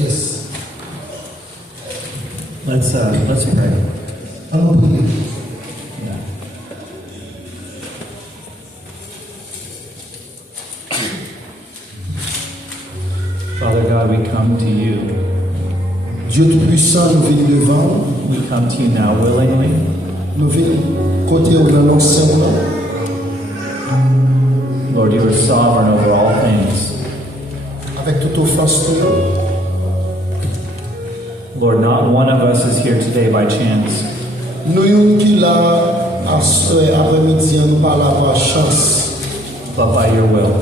Yes. Let's pray. Allons prier. Yeah. Father God, we come to you. Dieu Tout-Puissant, nous venons devant. We come to you now willingly. Nous venons côté au nom Seigneur. Lord, you are sovereign over all things. Avec toute offense. Lord, not one of us is here today by chance. Nous sommes qui là après-midi, nous parlons par chance, but by your will.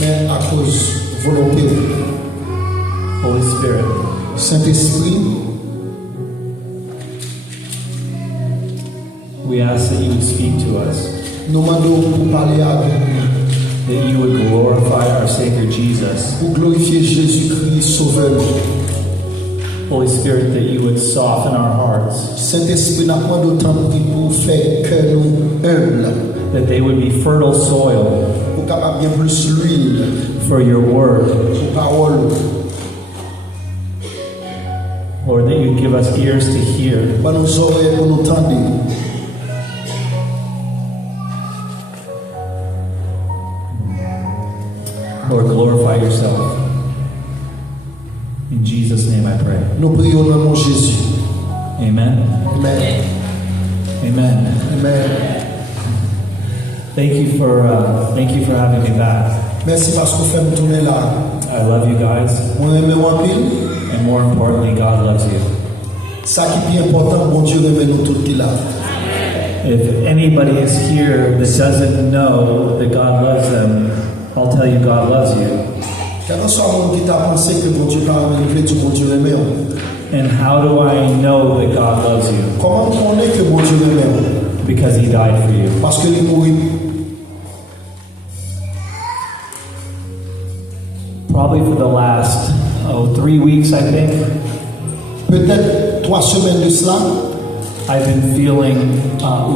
mais à cause volonté. Holy Spirit, Saint-Esprit, we ask that you would speak to us, nous demandons pour parler avec nous, that you would glorify our Savior Jesus. pour glorifier Jésus-Christ, Sauveur. Holy Spirit, that you would soften our hearts, Saint-Esprit, n'a pas d'autant pour faire que nous humbles, that they would be fertile soil pour capable bien plus l'huile, for your word. pour parole. Lord, that you'd give us ears to hear, Bah nous oreilles pour nous tendre. Lord, glorify yourself. In Jesus' name I pray. Nous prions au nom de Jésus. Amen. Amen. Amen. Amen. Thank you for having me back. Merci parce que vous faites me tourner là. I love you guys, Moi, aime en pile. and more importantly, God loves you. Ça qui est important, bon Dieu, aime nous tout qui là. If anybody is here that doesn't know that God loves them, I'll tell you God loves you. Quand soit un monde qui t'a pensé que bon Dieu parle, il veut dire bon Dieu aime. And how do I know that God loves you? Comment on connaît que bon Dieu aime? Because He died for you. Parce que il mourit. Probably for the last 3 weeks, I think, Peut-être 3 semaines de cela, I've been feeling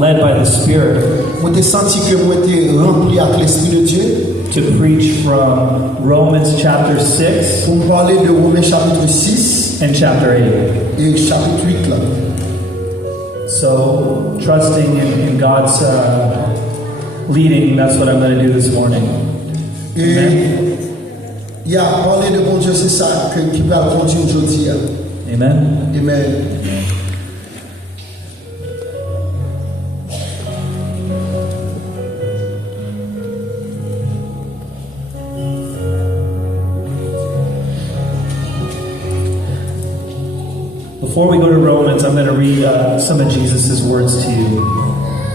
led by the Spirit vous avez senti que vous étiez rempli avec l'Esprit de Dieu to preach from Romans chapter 6 pour parler de Romains chapitre 6 and chapter 8. et chapitre 8 là. So, trusting in God's leading, that's what I'm going to do this morning. Et il y a parlé de bon Dieu, c'est ça qui va conduire aujourd'hui. Amen. Amen. Before we go to Romans, I'm going to read some of Jesus' words to you.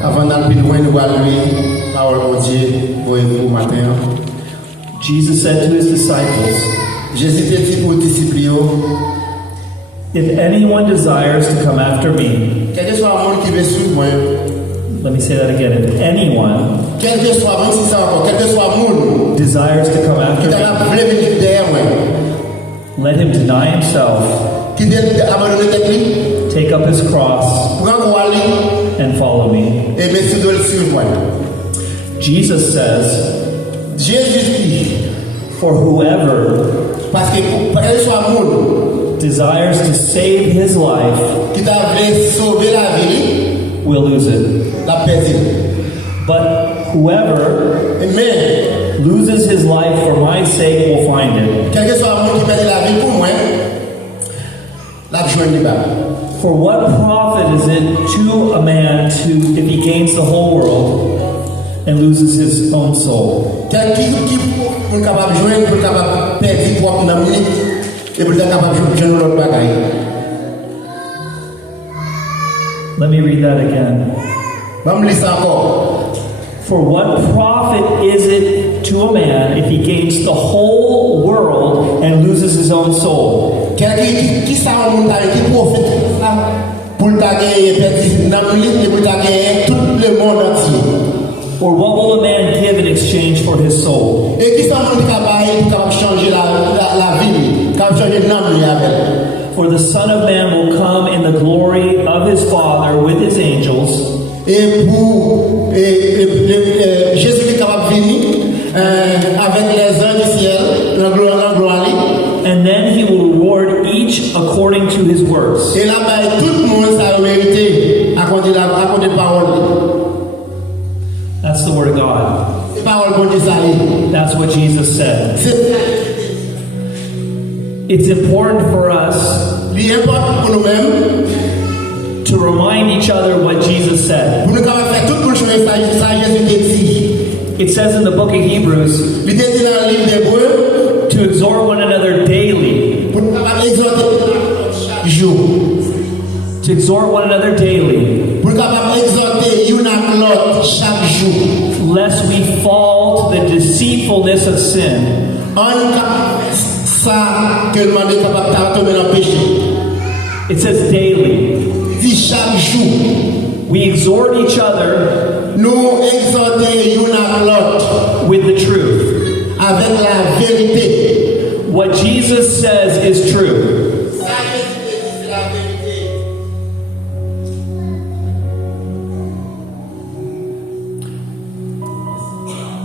Avant d'aller plus loin, nous allons lire la parole de Dieu pour vous matin. Jesus said to his disciples, Jésus dit aux disciples, "If anyone desires to come after me," quel que soit le monde qui veut suivre moi, let me say that again, if anyone quel que soit le monde, quel que soit le monde desires to come qui after t'a me, venir derrière moi, let him deny himself, qui vient abandonner tête lui, take up his cross, prendre quoi lui and follow me. et merci de le suivre moi. Jesus says, Jésus dit, "For whoever parce que quel que soit le monde desires to save his life qui t'a voulu sauver la vie, will lose it. la perdu. But whoever Mais loses his life for my sake will find it. quel que soit le monde qui perd la vie pour moi, la joie n'est pas. For what profit is it to a man if he gains the whole world and loses his own soul?" Quel qui est capable de jouer, pour capable de perdre propre dans minute et pour être capable de jouer l'autre bagaille. Let me read that again. Vamos lire ça encore. For what profit is it to a man if he gains the whole world and loses his own soul? Quel qui ça un monde qui profite pour ta gagner perdre dans minute et pour ta gagner tout le monde entier. Or what will a man give in exchange for his soul? Et qui ça un monde capable changer la vie, capable changer l'âme avec. For the Son of Man will come in the glory of his Father with his angels, Et pour Jésus qui est capable de venir avec les anges du ciel, la gloire, and then he will reward Et là-bas, tout le monde ça a mérité à compter la parole. That's the word of God. C'est parole bon Dieu ça. That's what Jesus said. It's important for us Il est important pour nous-mêmes to remind each other what Jesus said. pour nous faire tout le chemin ça Jésus dit. It says in the book of Hebrews Il dit dans le livre d'Hébreux to exhort one another daily. pour nous exhorter chaque jour. To exhort one another daily. Pour nous exhorter une à l'autre chaque jour. Lest we fall to the deceitfulness of sin. Ça que le monde est capable de tomber dans le péché. It says daily. Il dit chaque jour. We exhort each other Nous exhorter une à l'autre with the truth. avec la vérité. What Jesus says is true. Ça c'est la vérité.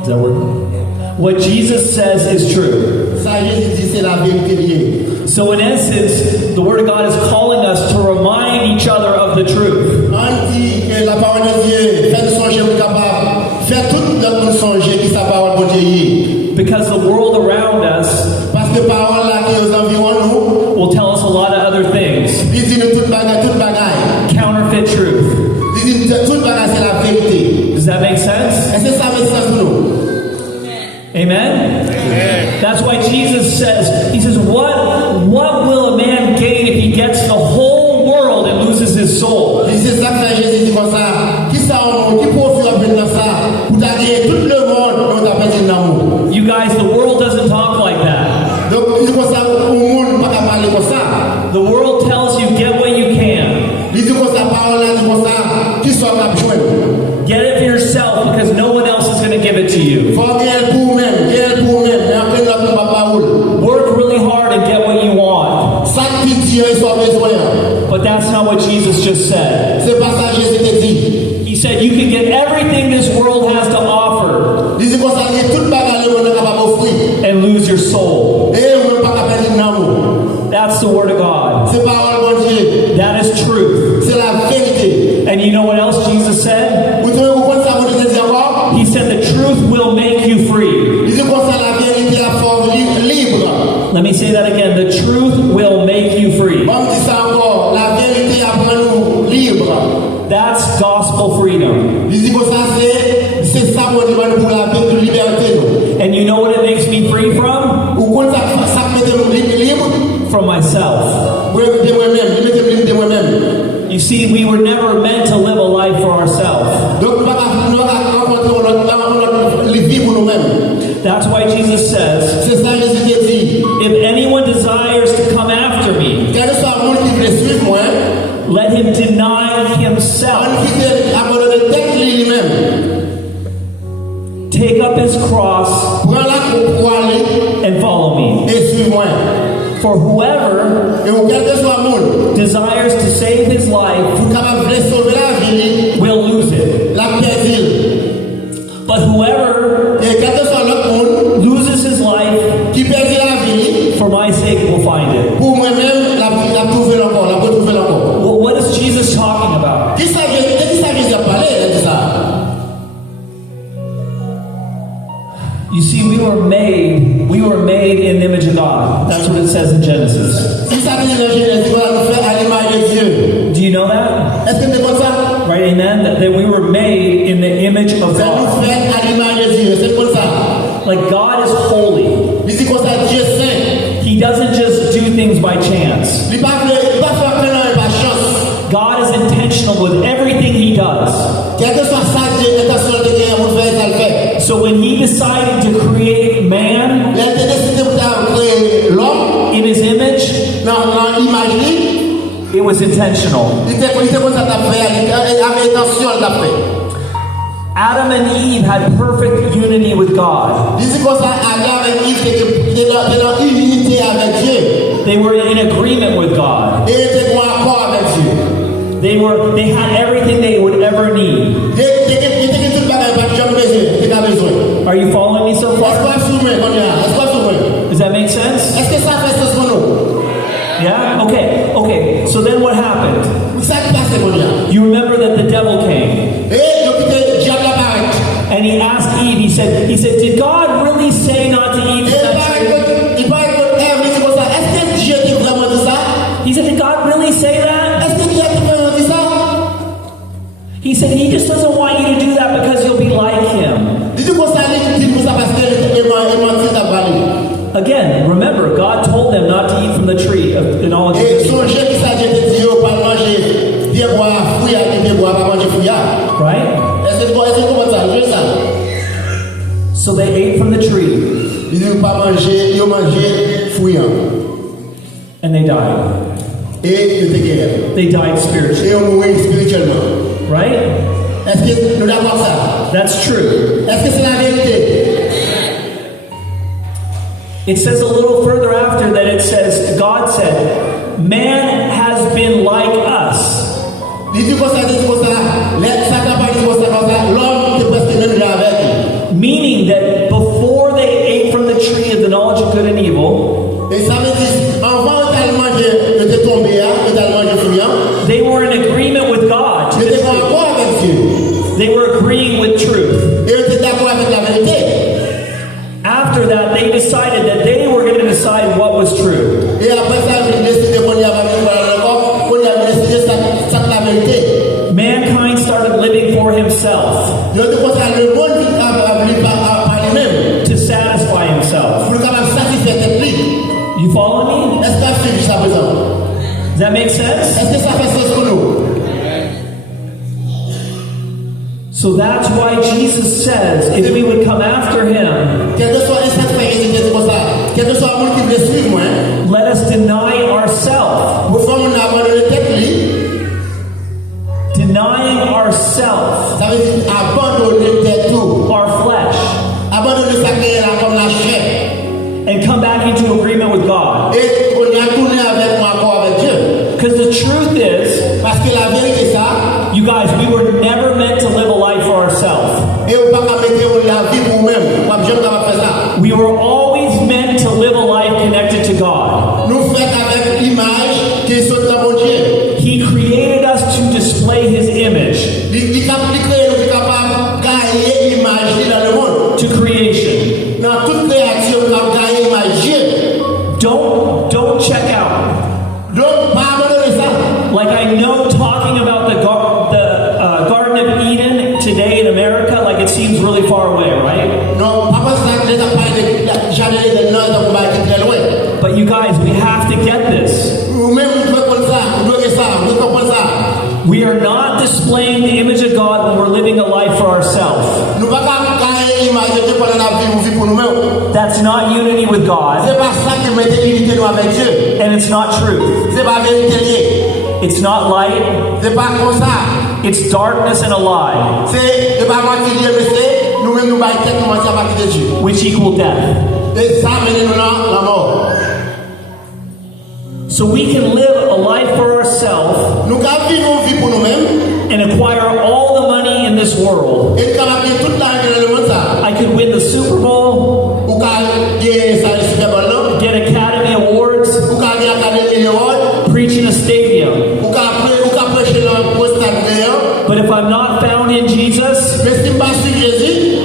Does that work? What Jesus says is true. Ça Jésus dit c'est la vérité liée. So in essence, the Word of God is calling us to remind each other of the truth. On dit que la parole de Dieu fait nous songer pour capable faire tout notre songer qui sa parole bon Dieu. Because the world around us Parce que parole là qui est aux environs nous, will tell us a lot of other things. il dit nous toute bagaille. Counterfeit truth. Il dit toute bagaille c'est la vérité. Does that make sense? Est-ce que ça fait sens pour nous? Amen? That's why Jesus says, He says, what will a man gain if he gets the whole world and loses his soul? C'est ça que Jésus dit comme ça. Qui ça qui profite de ça pour gagner tout le monde dans ta petite amour. You guys, the world doesn't talk like that. Donc il dit comme ça au monde pas parler comme ça. The world tells you get what you can. Il dit comme ça parole là dit comme ça qui soit capable joindre. Get it for yourself because no one else is going to give it to you. Faut bien pour même, mais après notre parole. Work really hard and get what you want. Ça qui dit il soit besoin. But that's not what Jesus just said. C'est pas ça Jésus te dit. He said you can get everything this world has to offer Il dit comme ça il toute bagarre on est capable offrir. and lose your soul. Et on pas capable de amour. That's the Word of God. C'est parole bon Dieu. That is truth. C'est la vérité. And you know what else Jesus said? Vous trouvez pourquoi ça vous dit encore? He said the truth will make you free. Il dit comme ça la vérité la forme libre. Let me say that again. The truth will make you free. On dit ça encore, la vérité apprend nous libre. That's gospel freedom. Il dit comme ça c'est ça qu'on demande pour la liberté. And you know what it makes me free from? Ou quand ça met libre From myself. de moi-même, il met libre de moi-même. You see, we were never meant to live a life for ourselves. Donc nous vivre pour nous-mêmes. That's why Jesus says, C'est ça Jésus dit. if anyone desires to come after me, Quel que soit le monde qui veut suivre moi, let him deny himself, on quitte abandonner tête lui-même. take up his cross, Prends la pour aller and follow me. et suivre-moi. For whoever Et quel que soit le monde, desires to save his life vous capable de sauver la vie, will lose it. la perdre. But whoever Et quel que soit l'autre monde loses his life qui perd la vie, for my sake will find it. pour moi-même, la trouver encore, la retrouver encore. Well, what is Jesus talking about? Qui ça Jésus a parlé de ça? You see, we were made in the image of God. That's what it says in Genesis. Si ça dit dans Genèse, voilà, nous fait à l'image de Dieu. Do you know that? Est-ce que c'est comme ça? Right, amen? That we were made in the image of Ça nous God. fait à l'image de Dieu, c'est comme ça. Like God is holy. Il dit comme ça, Dieu est saint. He doesn't just do things by chance. Il ne va pas faire que non, par chance. God is intentional with everything He does. Quel que soit ça, Dieu est intention de Dieu, on fait, ça le fait. So when He decided to create man Il a décidé de créer l'homme in His image, dans l'image. it was intentional. Il était comme ça, t'as fait, il avait intention de la fait. Adam and Eve had perfect unity with God. Il dit comme ça, Adam et Yves étaient dans unité avec Dieu. They were in agreement with God. Et ils étaient en accord avec Dieu. They had everything they would ever need. Are you following me so far? Does that make sense? Yeah? Okay. So then what happened? Ça qui passe, mon gars. You remember that the devil came. Et donc, le diable apparaît. And he asked Eve, he said, did God really say not to eat from that tree? Il paraît que Ève dit comme ça. Est-ce que Dieu t'a vraiment dit ça? He said, did God really say that? Est-ce que Dieu t'a vraiment dit ça? He said, he just doesn't want you to do that because you'll be like him. Dis-tu comme ça, dis comme ça parce que il m'a dit d'avaler. Again, remember, God told them not to eat from the tree of the knowledge of Et good son and Dieu qui s'est dit, il ne pas manger, bien boire, fouiller, et bien boire, pas manger fouillard. evil. Right? Est-ce que comment ça? Je ça. So they ate from the tree. Ils ne pas manger, ils ont mangé fouillant. And they died. Et ils étaient guéris. They died spiritually. Et on mourit spirituellement. Right? Est-ce que nous avons ça? That's true. Est-ce que c'est la vérité? It says a little further after that it says, God said, man has been like us. Meaning that before they ate from the tree of the knowledge of good and evil, they were in agreement with God. They were agreeing with truth. After that, they decided that they were going to decide what was true. Mankind started living for himself, to satisfy himself. You follow me? Does that make sense? So that's why Jesus says, if we would come after him, let us deny ourselves. Denying ourselves, our flesh, and come back into agreement with God. Because the truth is, you guys, we were never meant to live a life for ourselves. We were always meant to live a life connected to God. He created us to display his image to creation. Don't check out. Like I know talking about the Garden of Eden today in America, like it seems really far away, right? But you guys, we have to get this. We are not displaying the image of God when we're living a life for ourselves. That's not unity with God. And it's not truth. It's not light. It's darkness and a lie. Which equal death. So we can live a life for ourselves and acquire all the money in this world. I could win the Super Bowl, get Academy Awards, preach in a stadium. But if I'm not found in Jesus,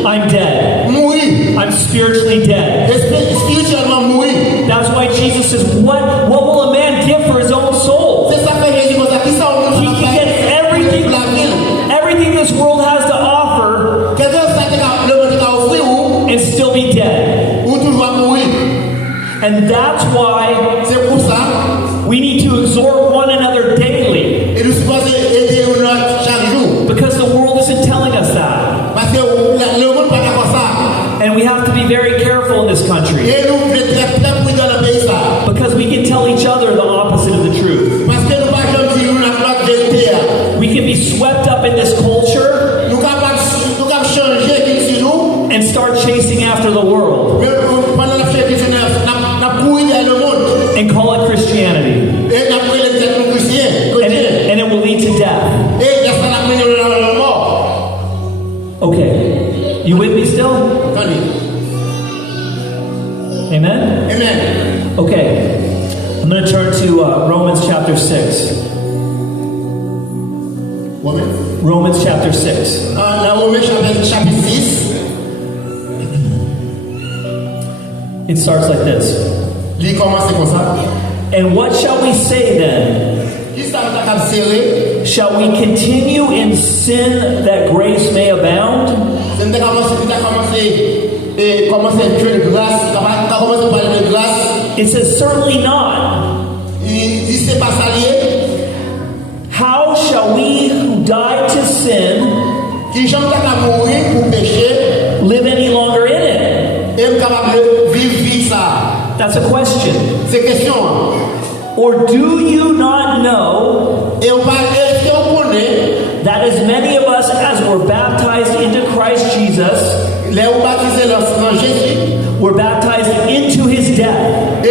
I'm dead. I'm spiritually dead. That's why Jesus says, what will a man give for his own soul? He can get everything this world has to offer and still be dead. And that's why we need to exhort one another daily. Because the world isn't telling us that. And we have to be very careful in this country. Because we can tell each other the opposite of the truth. We can be swept up in this culture and start chasing after the world and call it Christianity. And it will lead to death. Okay. You with me still? Amen? Amen. Okay. I'm going to turn to Romans chapter 6. Romans chapter 6. Chapitre 6. It starts like this. Il commence comme ça. And what shall we say then? Shall we continue in sin that grace may abound? It says, certainly not. How shall we who died to sin live any longer in it? That's a question. Or do you not know that as many of us as were baptized into Christ Jesus were baptized into his death?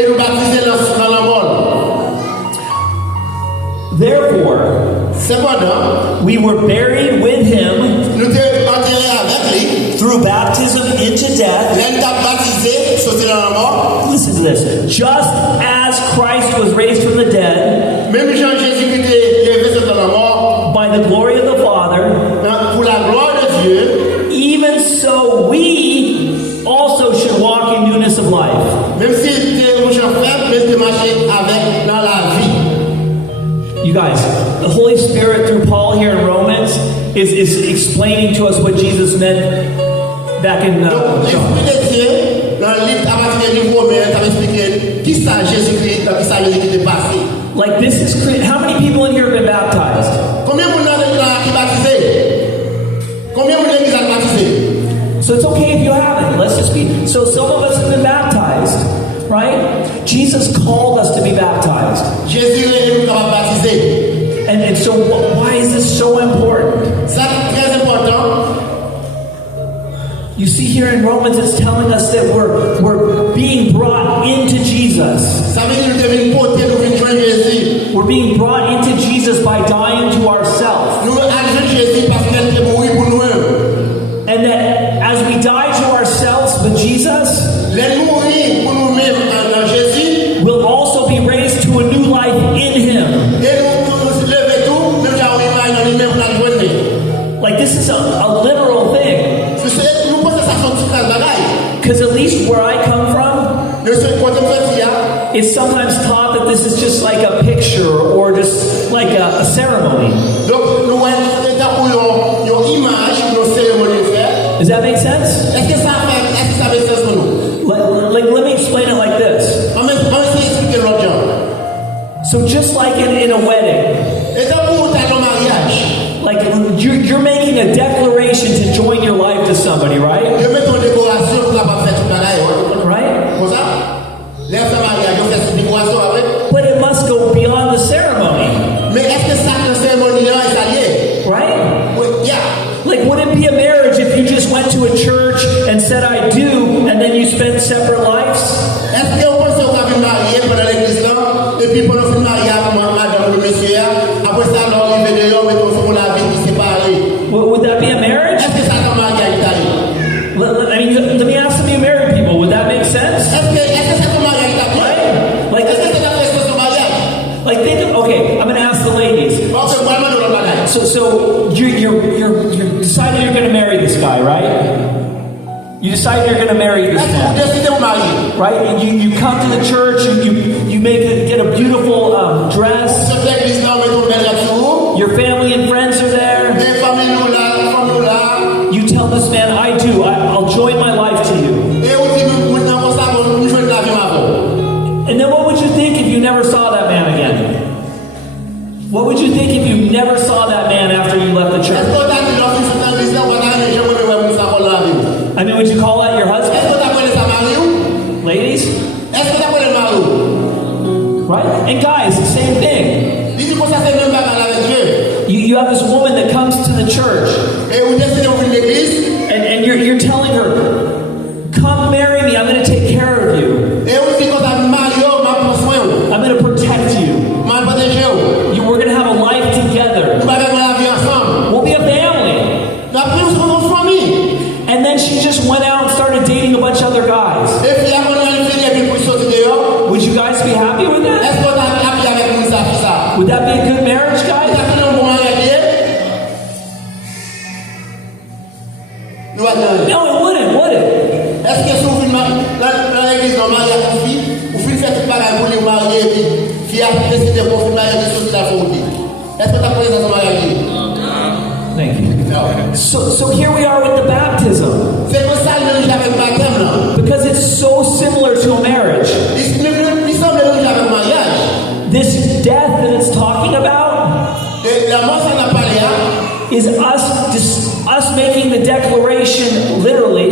Therefore, we were buried with him through baptism into death. Listen to this. Just as Christ was raised from the dead by the glory of the Father, even so we also should walk in newness of life. You guys, the Holy Spirit through Paul here in Romans is explaining to us what Jesus meant back in John. Like this is, how many people in here have been baptized? So it's okay if you haven't. Let's just be. So some of us have been baptized, right? Jesus called us to be baptized. And so why is this so important? You see here in Romans, it's telling us that we're being brought into Jesus. We're being brought into Jesus by dying to ourselves. And that as we die to ourselves with Jesus, we'll also be raised to a new life in Him. Like this is a literal thing. Because at least where I come from, it's sometimes taught that this is just like a picture or just like a ceremony. Does that make sense? Let me explain it like this. So just like in a wedding, like you're making a declaration to join your life to somebody, right? Right? But it must go beyond the ceremony. Right? Like would it be a marriage if you just went to a church and said I do and then you spent separate lives? Would that be a marriage? Let me ask some of you married people, would that make sense? Right? Like think of, okay, I'm going to ask the ladies. So you're decided you're going to marry this guy, right? You decide you're going to marry this man, right? And you come to the church, you get a beautiful dress. Your family and friends are there. You tell this man, I do. I'll join my life to you. And then what would you think if you never saw that man again? What would you think if you never saw that man after you left the church? I mean, would you call that your husband? Ladies? Right? And guys, the same thing. You have this woman that comes to the church. And you're telling her, come marry me, I'm going to take care of you. I'm going to protect you. We're going to have a life together. We'll be a family. And then she just went out and started dating a bunch of other guys. Would you guys be happy with that? Would that be a good marriage, guys? No, it wouldn't, would it? Est-ce que si vous faites dans l'église normale, il y a une fille, vous faites pareil pour les mariés, qui a décidé pour faire mariage sur la faute. Est-ce que tu as pris dans ton mariage? Thank you. So here we are with the baptism. C'est comme ça que nous avons le baptême là. Because it's so similar to a marriage. Nous sommes les avec le mariage. This death that it's talking about La mort ça n'a pas l'air. Is us making the declaration literally.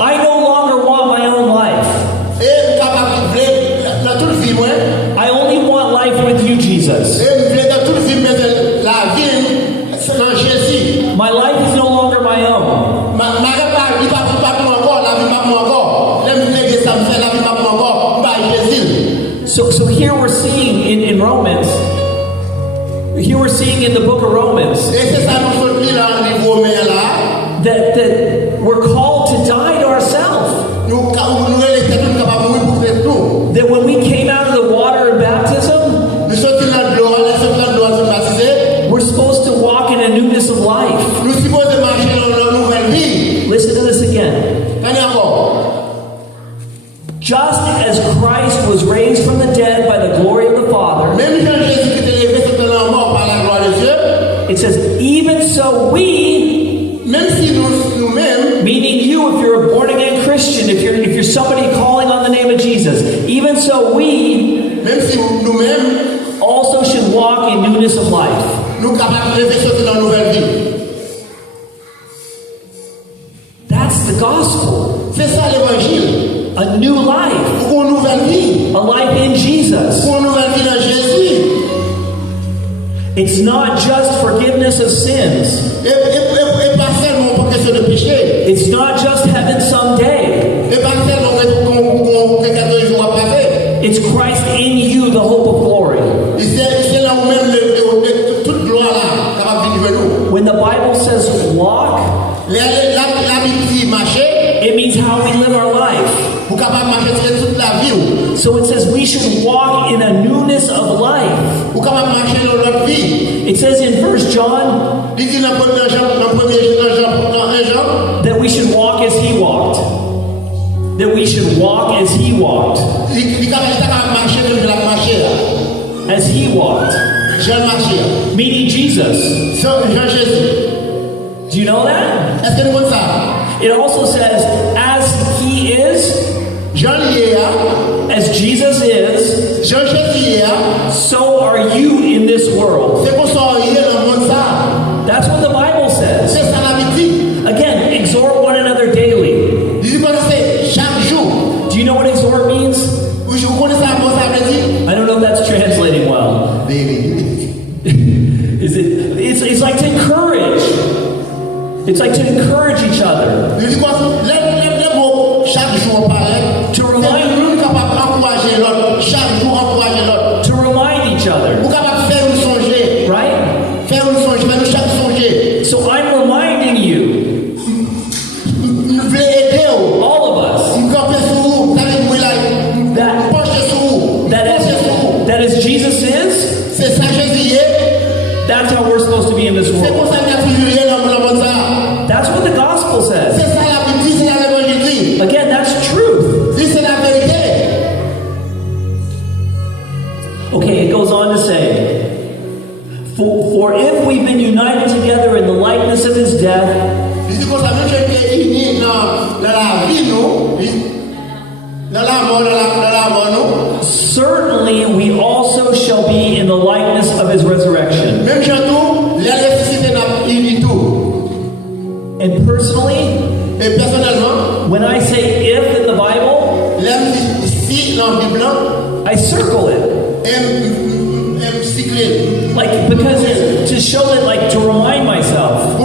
I no longer want my own life. I only want life with you, Jesus. My life is no longer my own. So here we're seeing in Romans. Here we're seeing in the book of Romans that we're called to die to ourselves. That when we came out of the water in baptism, we're supposed to walk in a newness of life. Listen to this again. Just as Christ was raised from the dead by the glory of the Father, it says, even so we, meaning you, if you're a born again Christian, if you're somebody calling on the name of Jesus, even so we also should walk in newness of life. That's the gospel. A new life. A life in Jesus. It's not just forgiveness of sins. It's not just heaven someday. It's Christ in you, the hope of glory. When the Bible says walk, it means how we live our life. So it says we should walk in a newness of life. It says in 1 John that we should walk as he walked. That we should walk as he walked. As he walked. Meaning Jesus. Do you know that? It also says, as he is, as Jesus is, so are you in this world. That's what the Bible says. Again, exhort one another daily. Do you know what exhort means? I don't know if that's translating well. It's like to encourage. It's like to encourage each other. To remind each other. Right? So I'm reminding you, all of us, that as Jesus is, that's how we're supposed to be in this world. That's what the gospel says. Again, that's truth. Okay, it goes on to say, for if we've been united together in the likeness of his death, certainly we also shall be in the likeness of his resurrection. And personally, when I say if in the Bible, I circle it. Like, because to show that, like, to remind myself.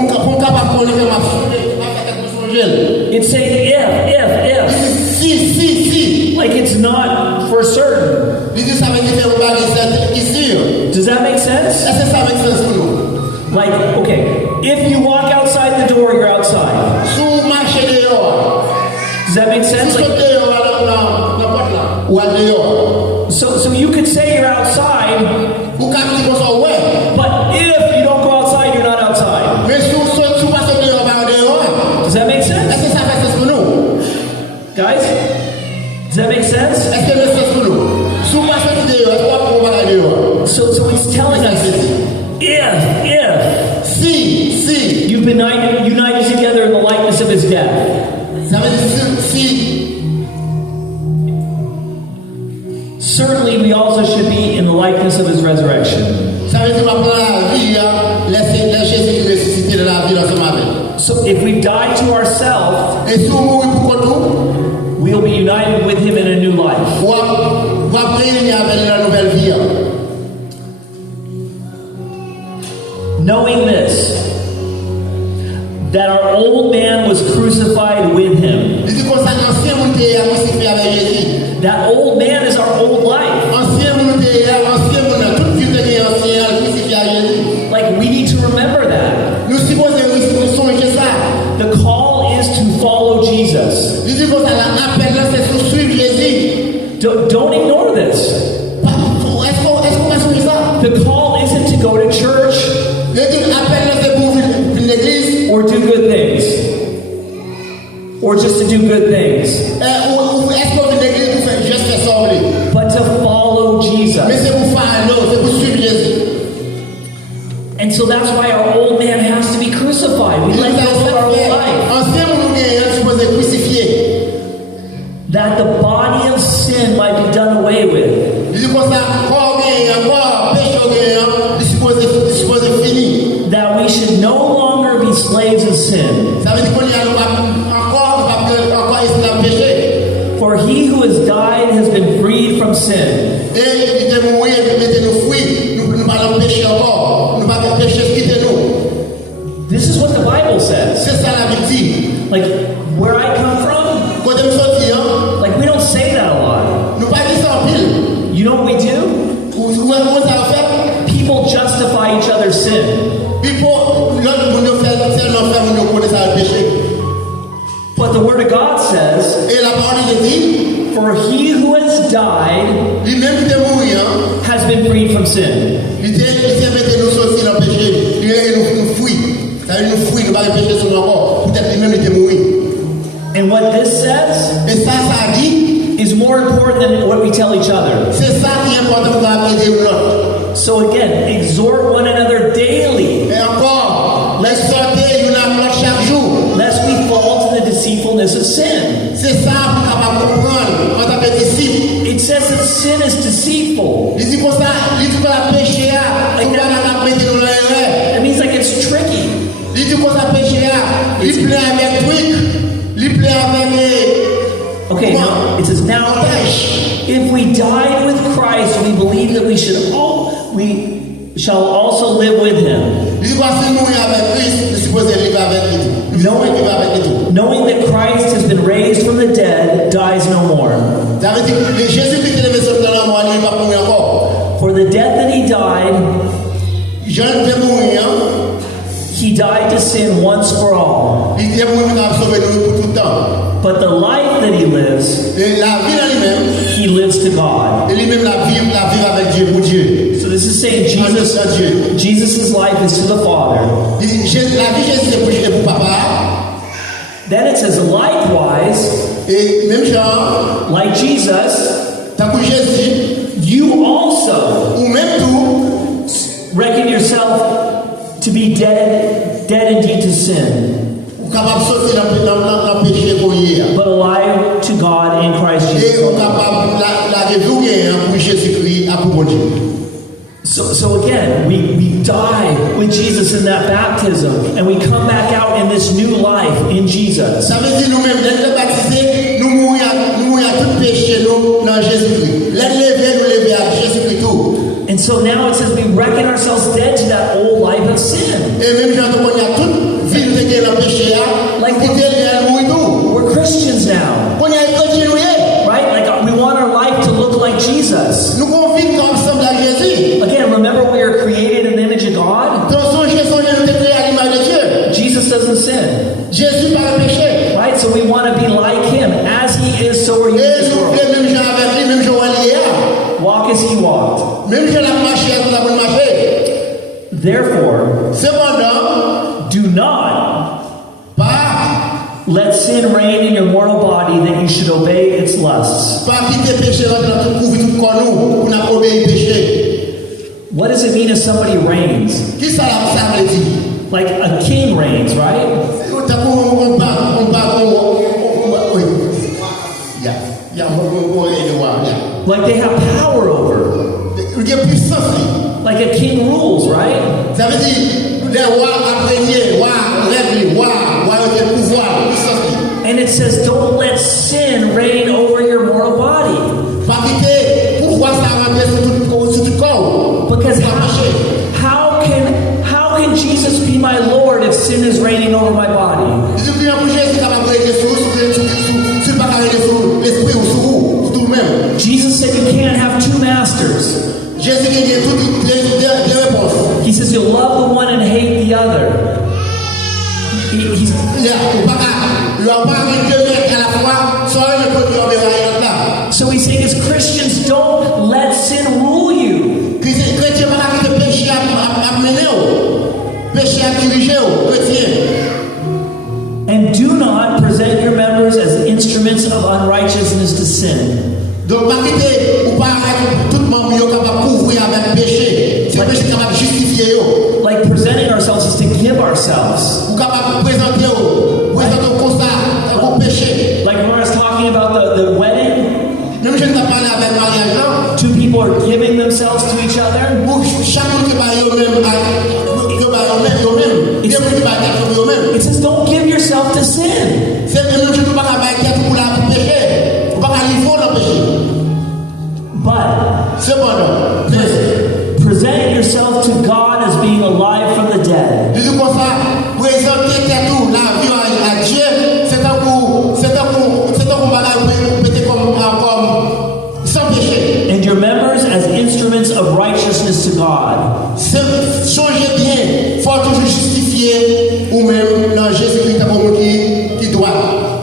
It's saying if. Like, it's not for certain. Does that make sense? Like, okay, if you walk outside the door, you're outside. Does that make sense? Like, So you could say you're outside, Ou quand tu penses au ouais. but if you don't go outside, you're not outside. Mais si tu passes dehors, par dehors. Does that make sense? Est-ce que ça fait sens pour nous? Guys? Does that make sense? Est-ce que ça fait sens pour nous? Si tu passes dehors, est-ce qu'on va aller dehors? So he's telling us, if Si. you've been united together in the likeness of his death. Ça veut dire si. Certainly we also should be in the likeness of his resurrection. Ça veut dire maintenant la vie, laisser Jésus ressusciter de la vie dans ce matin. So if we die to ourselves, Et si on mourit pour nous, we'll be united with him in a new life. on va réunir avec la nouvelle vie. Knowing this, that our old man was crucified with him. Il dit qu'on s'est ancien monde est crucifié avec Jésus. That old man is our old life. Ancien monde toute vie de ancien crucifié à Jésus. Like, we need to remember that. Nous supposons songer ça. The call is to follow Jesus. Il dit qu'on appelle là c'est de suivre Jésus. Don't ignore this. Est-ce qu'on va suivre ça? The call isn't to go to church L'appel là c'est pour l'église. or do good things. Or just to do good things. Est-ce qu'on vient l'église pour faire juste faire ça? But to follow Jesus. Mais c'est pour faire non, c'est pour suivre Jésus. And so that's why our old man has to be crucified. We let go of our old life. Ancien monde est supposé crucifié. That the body of sin might be done away with. Il dit comme ça, corps péché supposé fini. That we should no longer be slaves of sin. Ça veut dire qu'on y a encore esclave péché. For he who has died has been freed from sin. Et il est mort et il était nous fuir. Nous parlons péché encore. Nous parlons péché quitter nous. This is what the Bible says. C'est ça la vie. Like where I come from, Quand nous sortis, like we don't say that a lot. nous pas dire ça en pile. You know what we do? Comment ça va faire? People justify each other's sin. L'autre monde fait seulement faire nous connaître ça le péché. But the Word of God says, Et la parole de dit, for he who has died lui-même qui est mort, has been freed from sin. il s'est mis nous sortir dans le péché. Lui nous fuit. Ça veut dire nous fuit, nous pas le péché sur nous encore. Peut-être lui-même il était mort. And what this says Et ça dit, is more important than what we tell each other. c'est ça qui est important pour aider l'autre. So again, exhort one another daily, Et encore, l'exhorter une à l'autre chaque jour. lest we fall to the deceitfulness of sin. C'est ça pour capable comprendre en tant que disciple. It says that sin is deceitful. Il dit comme ça, il dit que la péché a, il va la mettre dans l'erreur. It means like it's tricky. Il dit comme ça péché a, il plaît avec truc, il plaît avec Okay, now it says now if we died with Christ, we believe that we shall also live with him. Il dit voici nous avec Christ, nous supposons vivre avec lui. Nous supposons vivre avec lui. Knowing that Christ has been raised from the dead, dies no more. Ça veut dire que Jésus-Christ est levé sur le mort, il va pas mourir encore. For the death that he died, Jean était mourir, he died to sin once for all. il était mourir pour sauver nous pour tout le temps. But the life that he lives, Et la vie en lui-même, he lives to God. et lui-même la vie avec Dieu, pour Dieu. So this is saying Dieu. Jesus' life is to the Father. La vie Jésus est pour papa. Then it says, likewise, Et même genre, like Jesus, tant que Jésus, you also ou même tout, reckon yourself to be dead indeed to sin, ou capable de sortir dans le péché pour hier. but alive to God in Christ Et Jesus. ou capable la réveiller pour Jésus-Christ, pour mon Dieu. So again, we die with Jesus in that baptism, and we come back out in this new life in Jesus. Ça veut dire nous-mêmes, d'être baptisés, nous mourir à tout péché nous dans Jésus-Christ. Nous lever à Jésus-Christ tout. And so now it says we reckon ourselves dead to that old life of sin. Et même quand on a toute vie de dans péché, Like we're Christians now, on a continué. right? Like we want our life to look like Jesus. Nous convaincons comme semble à Jésus. Again, remember we are created in the image of God. Dans son Jésus, on est créé à l'image de Dieu. Jesus doesn't sin, Jésus par le péché. right? So we want to be like him. As he is, so are you in Et this nous world. les mêmes gens avec lui, même gens alliés. Therefore, cependant, do not pas let sin reign in your mortal body that you should obey its lusts. quitter péché dans tout couvrir tout corps nous pour nous obéir péché. What does it mean if somebody reigns? Qui ça veut dire? Like a king reigns, right? Like they have power over. Like a king rules, right? Ça veut dire les rois régner, roi, royauté, pouvoir, puissance. And it says, don't let sin reign over your mortal body. Pas quitter pouvoir ça rentrer sur tout corps. Because how can Jesus be my Lord if sin is reigning over my body? Jesus said you can't have two masters. He says you'll love the one and hate the other. So he's saying as Christians, don't let sin rule you. And do not present your members as instruments of unrighteousness to sin. Like presenting ourselves is to give ourselves. Like when I was talking about the wedding, two people are giving themselves to each other. It says don't give yourself to sin. But present yourself to God as being alive from the dead. And your members as instruments of righteousness to God.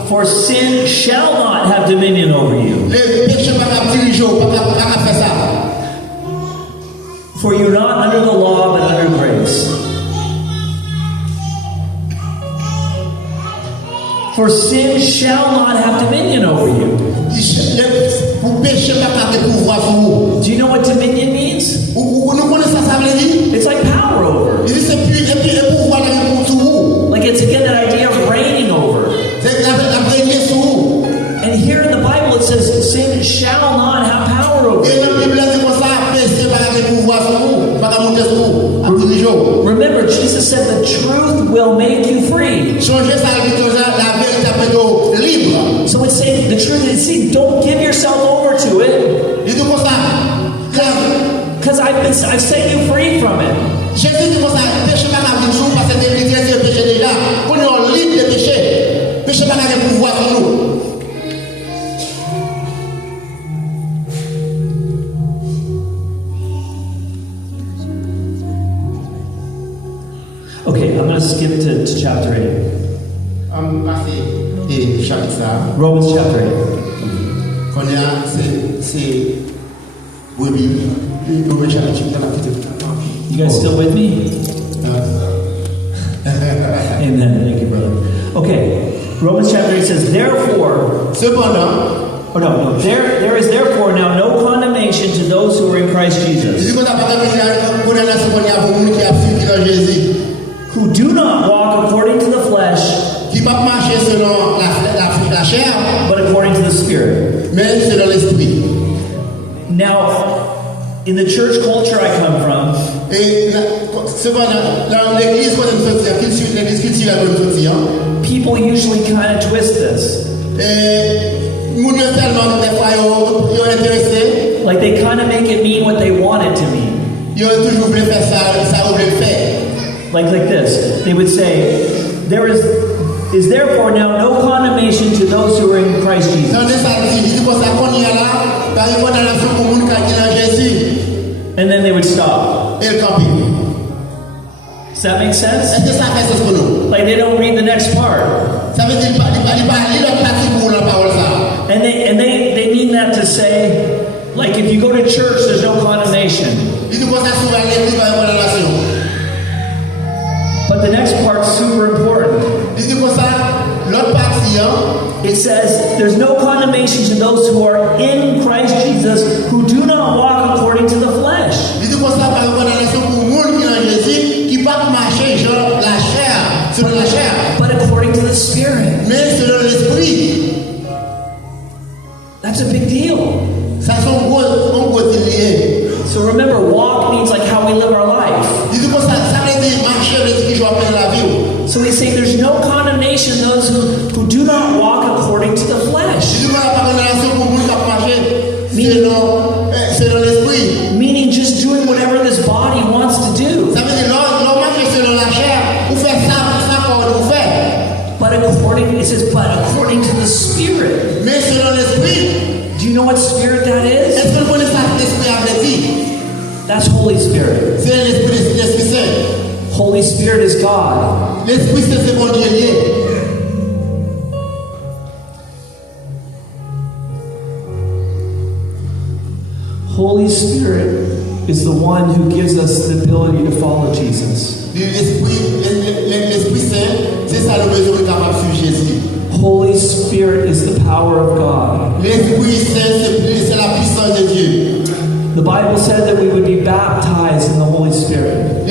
For sin shall not have dominion over you. For you're not under the law, but under grace. For sin shall not have dominion over you. Do you know what dominion means? It's like power over. Like it's again that idea of reigning over. And here in the Bible it says sin shall not have power over you. Remember, Jesus said the truth will make you free. So it's saying the truth is, see, don't give yourself over to it. Because I've set you free from it. Okay, I'm going to skip to chapter 8. Romans chapter 8. You guys still with me? Amen. Thank you, brother. Okay, Romans chapter 8 says, therefore, there is therefore now no condemnation to those who are in Christ Jesus, who do not walk according to the flesh, but according to the Spirit. Now, in the church culture I come from, people usually kind of twist this. Like they kind of make it mean what they want it to mean. Like this. They would say, there is therefore now no condemnation to those who are in Christ Jesus. And then they would stop. Does that make sense? Like they don't read the next part. And they mean that to say, like if you go to church, there's no condemnation. But the next part's super important. Il dit comme ça, l'autre partie, It says, there's no condemnation to those who are in Christ Jesus, who do not walk according to the flesh. il dit comme ça, par condamnation pour le monde qui est en Jésus, qui ne pas marcher genre la chair, selon la chair, But according to the Spirit. mais selon l'esprit. That's a big deal. Ça sont gros liés. So remember, walk means like how we live our life. Il dit comme ça, ça veut dire marcher, veut dire que je vais faire la vie. So he's saying there's no condemnation to those who do not walk according to the flesh. Il dit pas condamnation pour le monde qui va marcher selon l'esprit. Meaning just doing whatever this body wants to do. Ça veut dire l'homme marche selon la chair, ou faire ça qu'on nous fait. But according to the Spirit. Mais selon l'esprit. Do you know what Spirit that is? Est-ce que vous connaissez l'esprit avait dit? That's Holy Spirit. C'est l'esprit saint. Holy Spirit is God. L'esprit saint c'est mon Dieu lié. Holy Spirit is the one who gives us the ability to follow Jesus. L'esprit saint, c'est ça le besoin de capable de suivre Jésus. Holy Spirit is the power of God. L'esprit saint c'est la puissance de Dieu. The Bible said that we would be baptized in the Holy Spirit.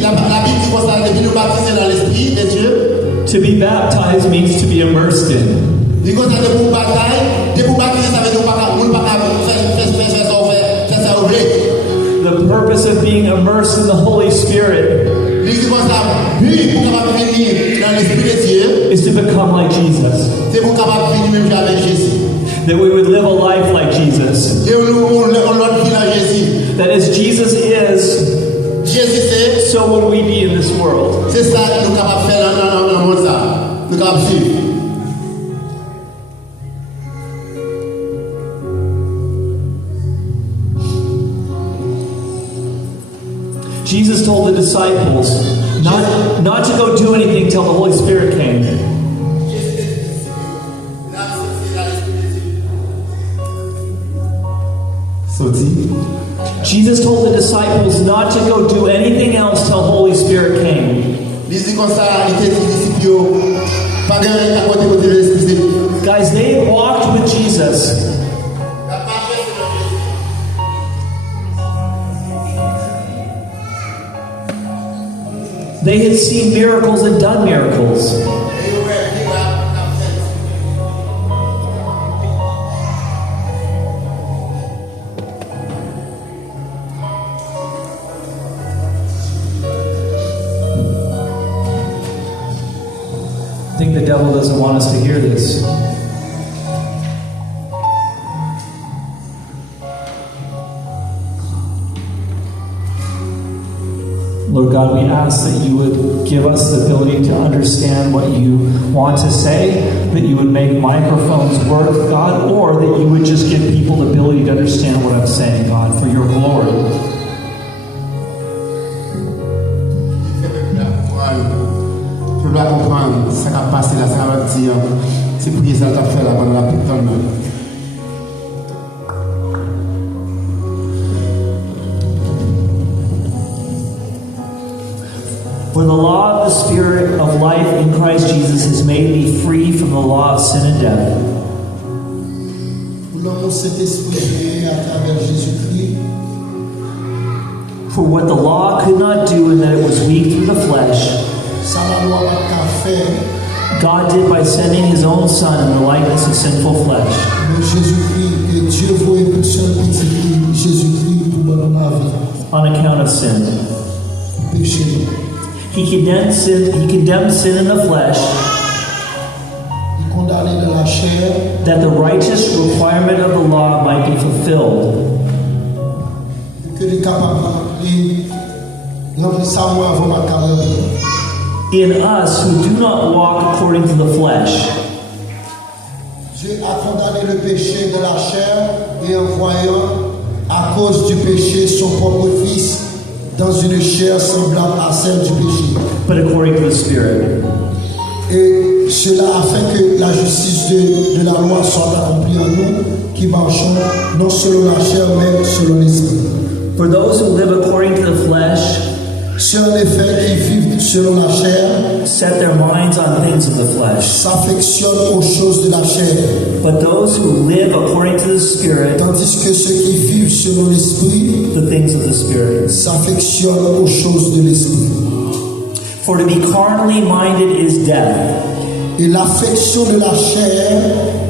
La Bible dit qu'on s'est nous baptiser dans l'esprit de Dieu. To be baptized means to be immersed in. Dit qu'on s'est de pour baptiser ça veut dire qu'on pas faire ça ouvrir. The purpose of being immersed in the Holy Spirit is to become like Jesus. That we would live a life like Jesus. That as Jesus is, so would we be in this world. Jesus told the disciples not to go do anything till the Holy Spirit came. Jesus told the disciples not to go do anything else till the Holy Spirit came. Guys, they walked with Jesus. They had seen miracles and done miracles. I think the devil doesn't want us to hear this. Lord God, we ask that you would give us the ability to understand what you want to say, that you would make microphones work, God, or that you would just give people the ability to understand what I'm saying, God, for your glory. For the law of the Spirit of life in Christ Jesus has made me free from the law of sin and death. For what the law could not do in that it was weak through the flesh, God did by sending his own Son in the likeness of sinful flesh. On account of sin. He condemned sin in the flesh, that the righteous requirement of the law might be fulfilled. In us who do not walk according to the flesh. Dieu a condamné le péché de la chair et envoyant à cause du péché son propre Fils dans une chair semblable à celle du péché. But according to the Spirit. Et cela afin que la justice de la loi soit accomplie en nous, qui marchons non selon la chair, mais selon l'esprit. For those who live according to the flesh Ceux en effet qui vivent selon la chair set their minds on things of the flesh. s'affectionnent aux choses de la chair, But those who live according to the Spirit, tandis que ceux qui vivent selon l'esprit the things of the Spirit. s'affectionnent aux choses de l'esprit. For to be carnally minded is death, Et l'affection de la chair,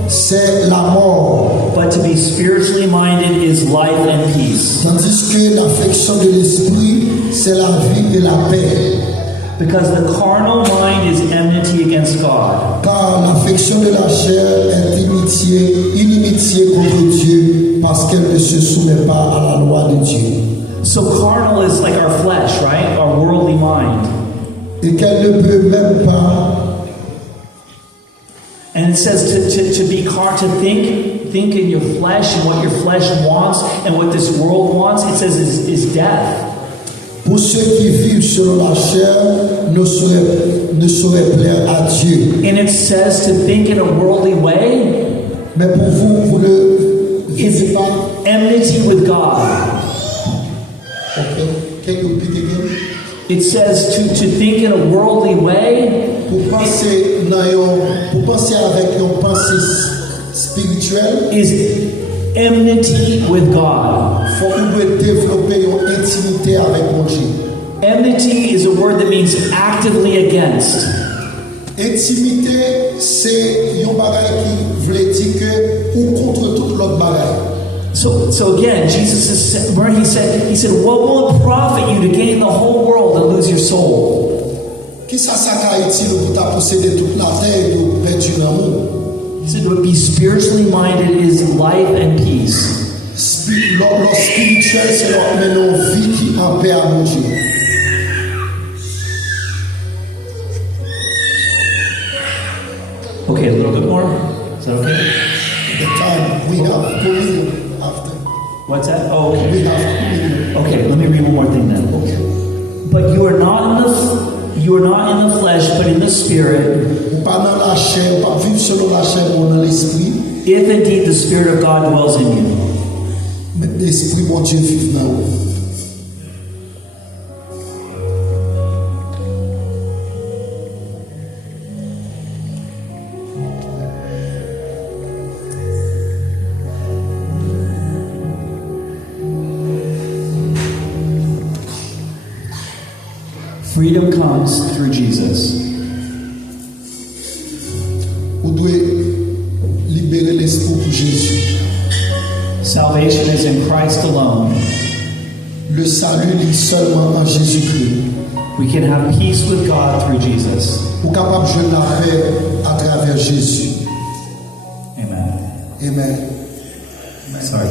c'est la mort, but to be spiritually minded is life and peace. tandis que l'affection de l'esprit, c'est la vie et la paix. Because the carnal mind is enmity against God. Car l'affection de la chair est inimitié contre Dieu, parce qu'elle ne se soumet pas à la loi de Dieu. So carnal is like our flesh, right? Our worldly mind. Et qu'elle ne peut même pas. And it says to be to think in your flesh and what your flesh wants and what this world wants. It says is death. Pour ceux qui vivent selon la chair ne sauraient plaire à Dieu. And it says to think in a worldly way. Mais pour vous, vous ne vivez pas. Enmity with God. Okay. Can you repeat again? It says to think in a worldly way. Pour penser avec une pensée spirituelle is enmity with God. Faut qu'on doit développer une intimité avec mon Dieu. Enmity is a word that means actively against. Intimité, c'est un bagage qui veut dire que ou contre toute l'autre bagage. So again, Jesus is, he said, what will it profit you to gain the whole world and lose your soul? Qui ça utile pour ta posséder toute la terre et pour perdre l'amour? He said, to be spiritually minded is life and peace. L'ordre spirituel, c'est l'ordre vie qui en paix à mon Dieu. Okay, a little bit more. Is that okay? The time we have communion after. What's that? Oh, okay. We have communion. Okay, let me read one more thing then. Okay. But you are not in the flesh, but in the Spirit. Pas dans la chair, pas vivre selon la chair, mais dans l'esprit. If indeed the Spirit of God dwells in you. Mais l'esprit mon Dieu vit dans vous. Freedom comes through Jesus. Vous devez libérer l'esprit pour Jésus. Salvation is in Christ alone. Le salut est seulement en Jésus-Christ. We can have peace with God through Jesus. Vous êtes capable de jouer la paix à travers Jésus. Amen. Amen. Sorry.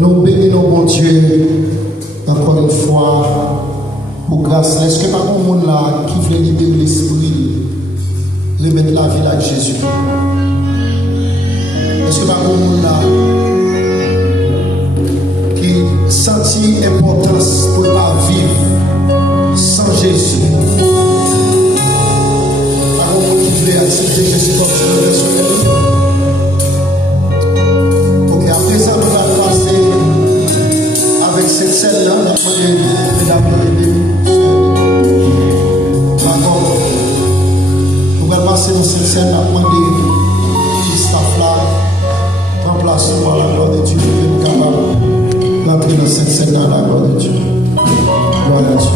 Nous bénissons mon Dieu encore une fois pour grâce. Est-ce que par contre monde là qui veut libérer l'esprit, remettre la vie à Jésus? Est-ce que par contre monde là qui sentit l'importance pour ne pas vivre sans Jésus? Par contre monde qui veut accepter Jésus comme Sauveur? Ok, à présent nous allons passer avec cette scène-là, on a demandé d'accord. Nous allons passer dans cette scène, on a demandé le staff là, prend place pour la gloire de Dieu, nous sommes capables d'entrer dans cette scène dans la gloire de Dieu. Gloire à Dieu.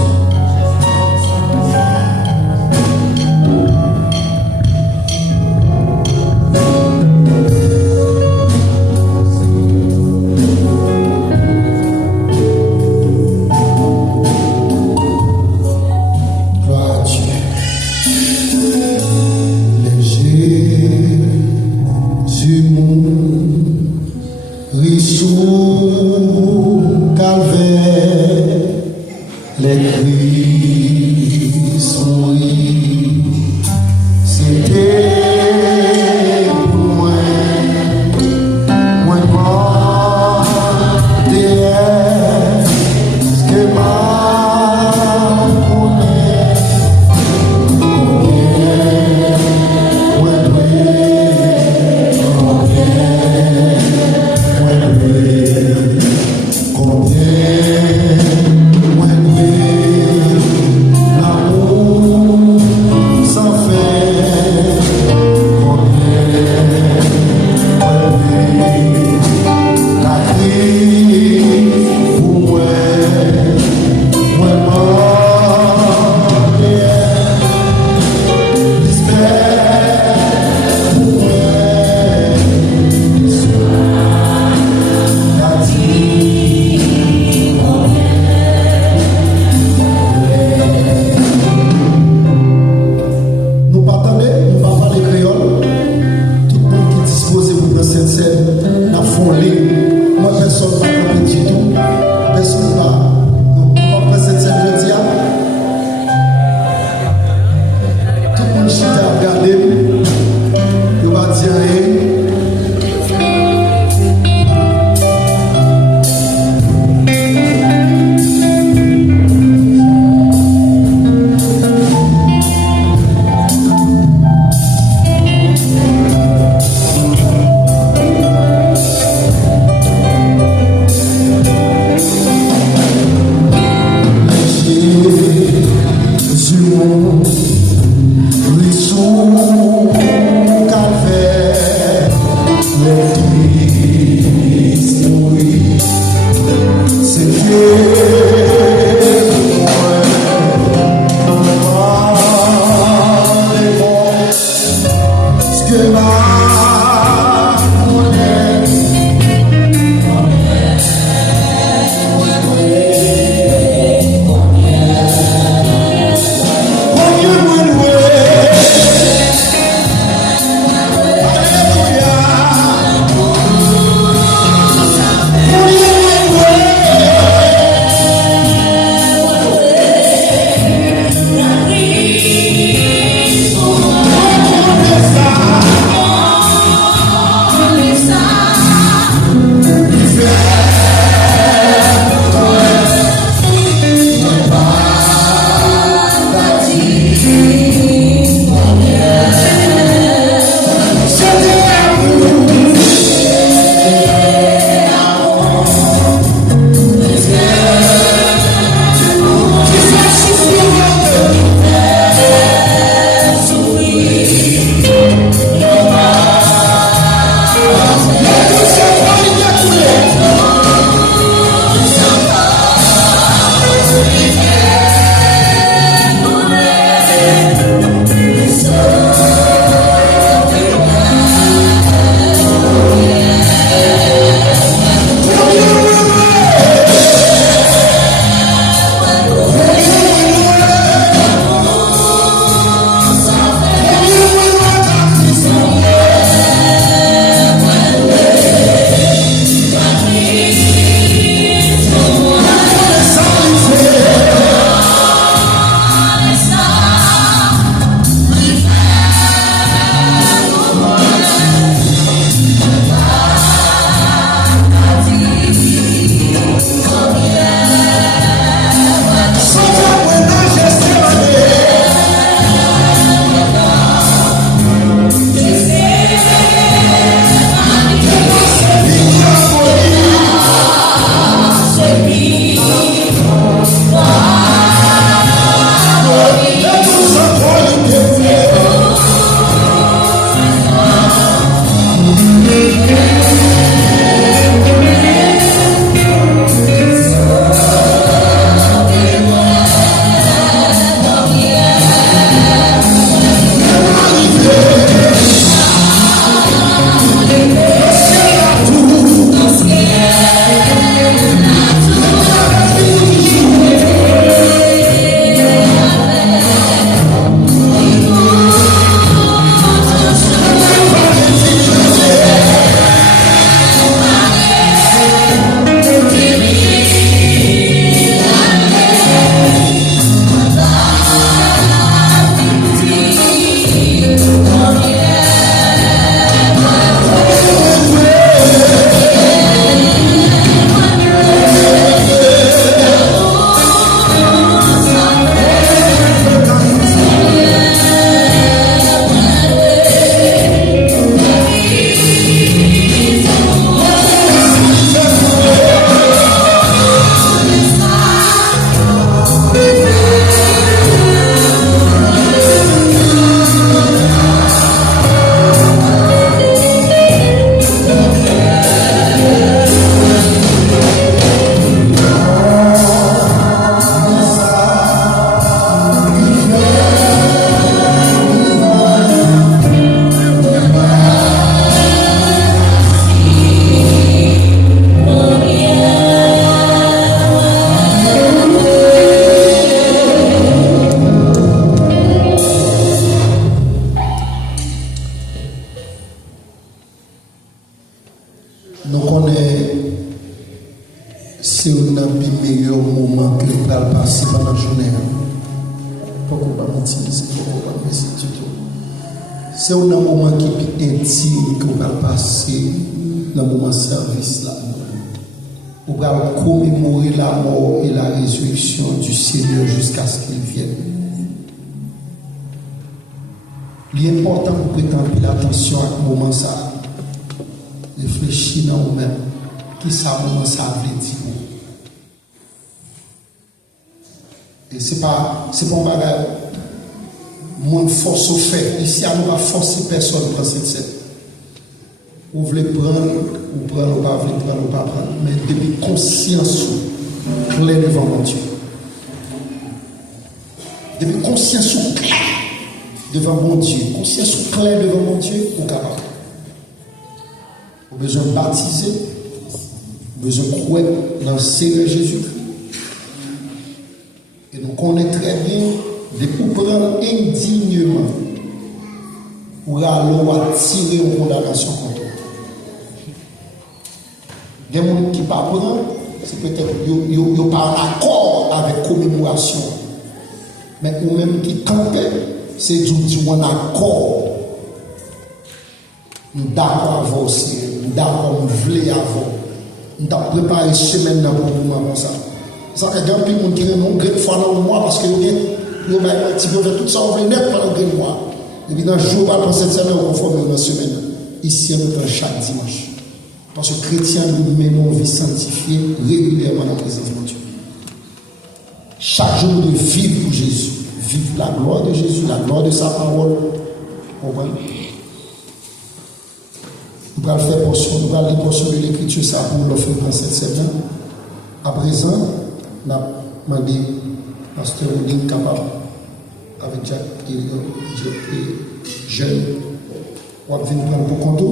c'est un des meilleurs moments que nous allons passer pendant la journée. C'est un moment qui est intime que nous allons passer dans le moment de service là. Nous allons commémorer la mort et la résurrection du Seigneur jusqu'à ce qu'il vienne. L'important pour prêter l'attention à ce moment ça. Réfléchis dans vous-même. Qui ça moment ça veut dire. Et c'est pas un bagage Mon force au fait. Ici, on ne va pas forcer personne à prendre cette scène. Vous voulez prendre, ou prendre, ou pas prendre, ou pas prendre. Mais depuis conscience claire devant mon Dieu. Depuis conscience claire devant mon Dieu. Conscience claire devant mon Dieu, vous capable. Vous avez besoin de baptiser. Vous avez besoin de croire dans le Seigneur Jésus. Et nous connaissons très bien de vous prendre indignement pour aller attirer une condamnation contre vous. Il y a des gens qui ne pas prendre, c'est peut-être qu'ils n'ont pas un accord avec la commémoration. Mais vous-même qui campez, c'est du un accord. Nous d'accord avec aussi, nous d'accord, nous voulons avoir. Nous avons préparé une semaine pour nous comme ça. Ça fait que les gens qui ont une fois dans le mois parce que nous avons un petit peu de tout ça, on veut net pendant le mois. Et puis dans le jour, pour cette semaine, on conforme dans la semaine. Ici, on est chaque dimanche. Parce que les chrétiens, nous menons une vie sanctifiée régulièrement dans la présence de Dieu. Chaque jour, nous devons vivre pour Jésus. Vivre la gloire de Jésus, la gloire de sa parole. Nous allons faire portion, nous allons lire portion de l'écriture, ça pour l'offrir dans cette semaine. À présent, nous avons demandé pasteur Odin kapab avec Jacques jeune. On va venir prendre pour compte.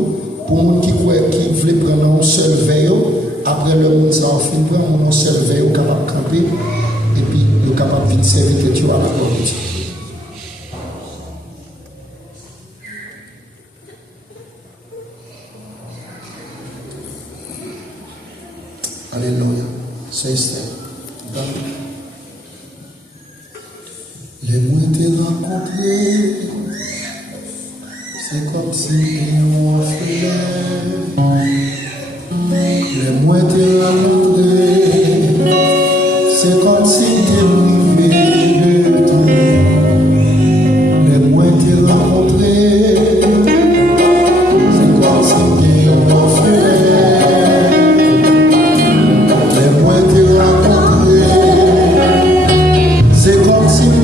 Pour les gens qui veulent prendre un seul veille, après le monde, ça va finir prendre un seul veille capable de camper et puis le capable de servir que Dieu à la gloire de Dieu. Alléluia. C'est ça. Les mots étaient rencontrés. C'est comme si nous en faisions. Les mots étaient rencontrés. C'est comme si nous de tout. Les mots étaient rencontrés. C'est comme si nous en faisions. Les mots étaient rencontrés. C'est comme si nous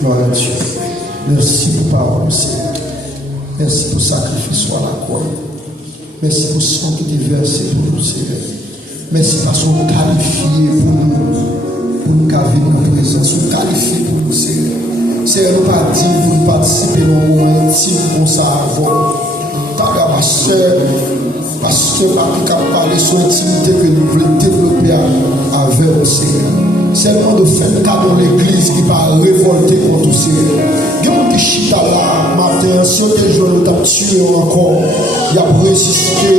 Gloire à Dieu. Merci pour parole, Seigneur. Merci pour le sacrifice sur la croix. Merci pour le sang qui est versé pour nous, Seigneur. Merci parce qu'on qualifié pour nous caver dans la présence, on qualifié pour nous, Seigneur. Seigneur, nous pas dit pour nous participer dans un moment intime comme ça avant. Par ma soeur, parce que pas parler sur l'intimité que nous voulons développer avec le Seigneur. C'est le temps de faire le cas dans l'église qui va révolter contre le Seigneur. Il y a un petit chita là, matin, si on est jeune, on t'a tué encore. Il y a résisté,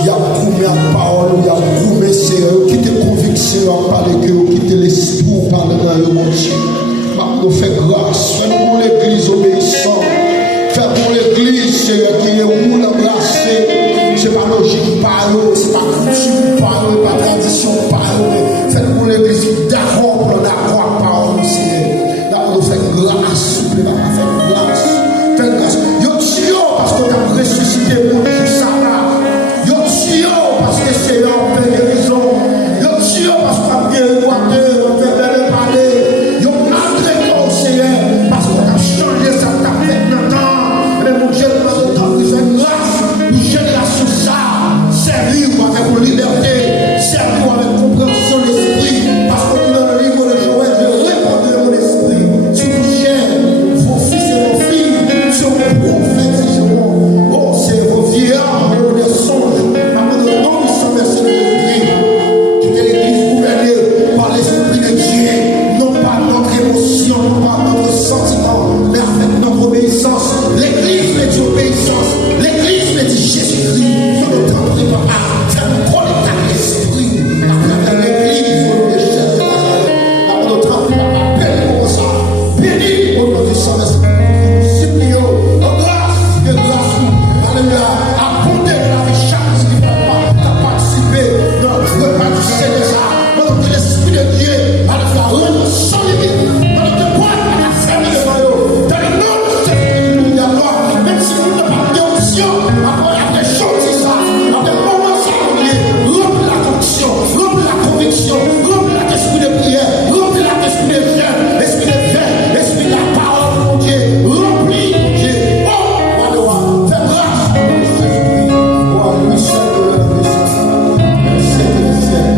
il y a promis la parole, il y a promis Seigneur, qui te conviction à parler que qui te l'esprit pour parler dans le monde. Nous faisons grâce, fais-nous l'église obéissante. Fais-nous l'église, Seigneur, qui est où la grâce. Ce n'est pas logique par eux, ce n'est pas coutume par eux, pas tradition par eux. Fais-nous l'église d'accord par eux, Seigneur. Là, nous faisons grâce, s'il vous plaît, fais grâce. Fais grâce. Yo tio, parce que tu as ressuscité pour nous, ça là. Yo tio, parce que Seigneur, on fait guérison. Yo tio, parce qu'on a bien équateur, on fait bien parler. Yo malgré toi, Seigneur, parce qu'on a changé ça, on a fait maintenant. Mais mon Dieu, nous avons besoin de grâce. Nous génération ça, servir avec liberté, servir avec compréhension de l'esprit, parce que dans le livre de Joël, je répandrai mon esprit sur vos chair, vos fils et vos filles, sur vos prophètes et sur vos vieillards, vos songes, avant le nom du Saint-Merci de l'Esprit. Tu es l'église gouvernée par l'Esprit de Dieu, non pas notre émotion, non pas notre sentiment, mais avec notre obéissance. L'église met obéissance, l'église met Jésus-Christ. Nous ne tendons pas à faire un contact avec l'esprit, à travers l'église, au nom de Jésus de Nazareth. Nous ne tendons pas à bénir comme ça. Béni au nom du Saint-Esprit. Supplions, de grâce, alléluia, abonder de la richesse qui ne va pas participer dans le repas du Seigneur. Notre l'Esprit de Dieu, à la fois rendre sans limite, notre poids à la famille de Mario, dans le nom de Jésus, nous y allons, même si nous n'avons pas d'option, après choses, c'est ça, après moments, ça va venir, remplir la conviction, remplir la conviction, remplir l'esprit de prière, remplir l'esprit de jeûne, l'esprit de jeûne, l'esprit de la parole de mon Dieu, remplis, Dieu, oh, fais grâce, Jésus-Christ, oh, lui seul de la puissance, merci de ciel.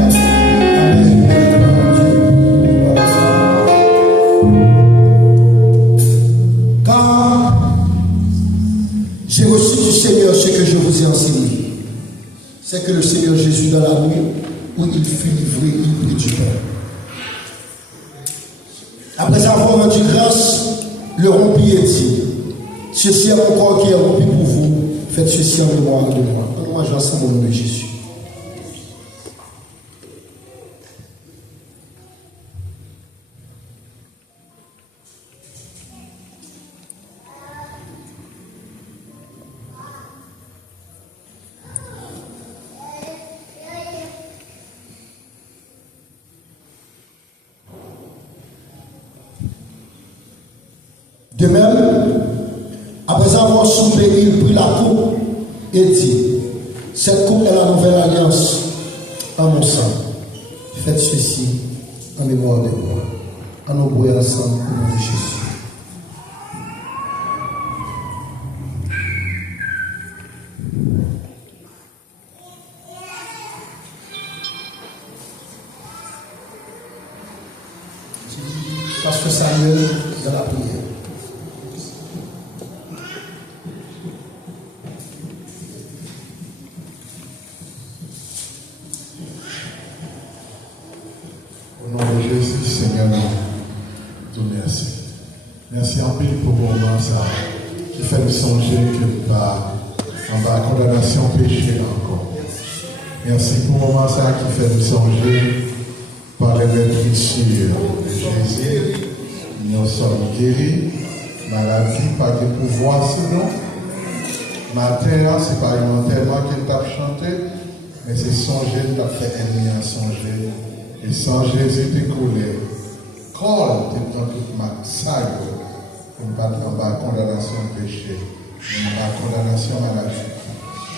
Car j'ai reçu du Seigneur ce que je vous ai enseigné. C'est que le Seigneur Jésus, dans la nuit où il fut livré, il prit du pain. Après avoir rendu grâce, le rompit et dit: ceci est mon corps qui est rompu pour vous. Faites ceci en mémoire de moi. On mange ensemble au nom de Jésus. De même, après avoir soupé, il prit la coupe et dit: cette coupe est la nouvelle alliance en mon sang. Faites ceci en mémoire de moi. En nous boire ensemble au nom de Jésus. Parce que ça y est dans la prière. Au nom de Jésus, Seigneur, nous te merci. Merci en pile pour mon moment ça, qui fait nous songer que par en bas condamnation péché encore. Merci pour mon moment ça qui fait nous songer par les maîtrisures de Jésus. Nous sommes guéris, maladie par des pouvoirs sur nous. Matin, c'est pas tellement qu'il t'a chanté, mais c'est songer qui t'a fait ennemi à songer. Et sans Jésus t'écouler, colle, t'es dans toute ma salle, pour ne pas tomber en condamnation péché, en condamnation maladie.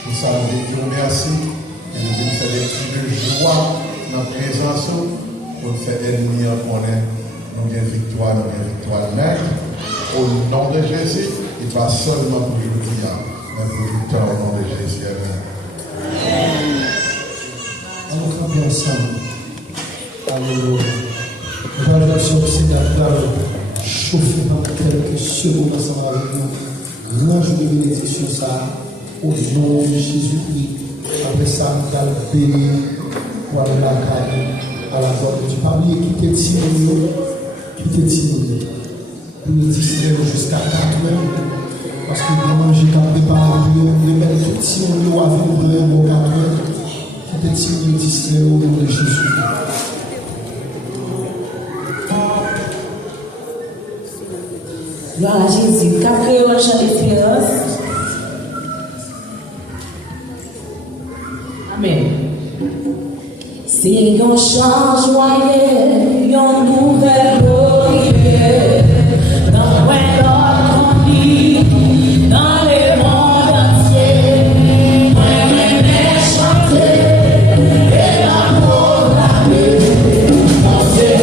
Pour ça, nous vous remercie et nous voulons faire des cris de joie dans la présence pour faire ennemi en connaître. Nous avons victoire, nous avons victoire. au nom de Jésus, et pas seulement pour aujourd'hui, mais pour tout le temps au nom de Jésus. Amen. Allons camper ensemble. Alléluia. Nous allons sortir chauffer dans quelques secondes ensemble avec nous. L'ange de bénédiction, ça, au nom de Jésus-Christ. Après ça, nous allons bénir pour aller la caille à la porte du palier. Quittez Timon, pour nous distraire jusqu'à 4 heures. Parce que nous manger qu'à préparer, nous mettre tout Timon à vivre au 4 heures. Quittez Timon, distraire au nom de Jésus. Gloire à Jésus. Quatrième chant d'espérance. Amen. C'est un chant joyeux, une nouvelle glorieuse, dans l'autre vie, dans les mondes entiers. Moi, j'aime chanter, et l'amour proclamer, mon Dieu,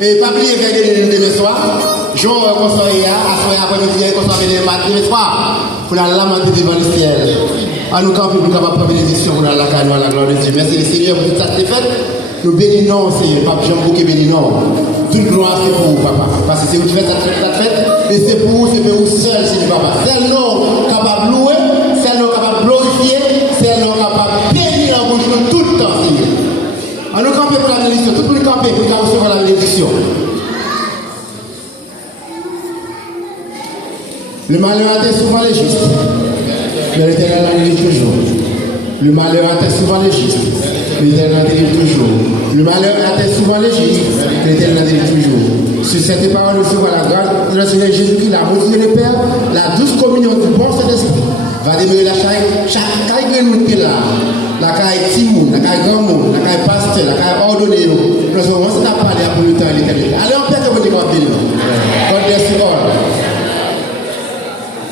Et pas oublier qu'elle est demain soir. Jean conseiller à soir après-midi conseiller les matin et soir pour la lamenter devant le ciel. À nous camper pour capable prendre bénédiction pour la canon à la gloire de Dieu. Merci Seigneur pour tout ça c'est fait. Nous bénissons Seigneur, Papa Jean Bouquet bénissons. Toute gloire c'est pour vous papa parce que c'est vous qui faites ça fait et c'est pour vous seul Seigneur papa. C'est nous capable de louer, c'est nous capable de glorifier, c'est nous capable de bénir en bouche tout le temps Seigneur. À nous camper pour la bénédiction, tout le monde camper pour recevoir la bénédiction. Le malheur atteint souvent les justes, mais l'Éternel en délivre toujours. Le malheur atteint souvent les justes, mais l'Éternel en délivre toujours. Le malheur atteint souvent les justes, mais l'Éternel en délivre toujours. Sur cette parole, nous recevons la grâce de notre Seigneur Jésus-Christ, l'amour de Dieu le Père, la douce communion du bon Saint-Esprit. Va demeurer la chaque caille que nous sommes là, la caille Timoun, la caille Grand Monde, la caille Pasteur, la caille Ordonné. Nous avons parlé pour le temps et l'éternité. Allez, on peut que vous dites, God bless you all.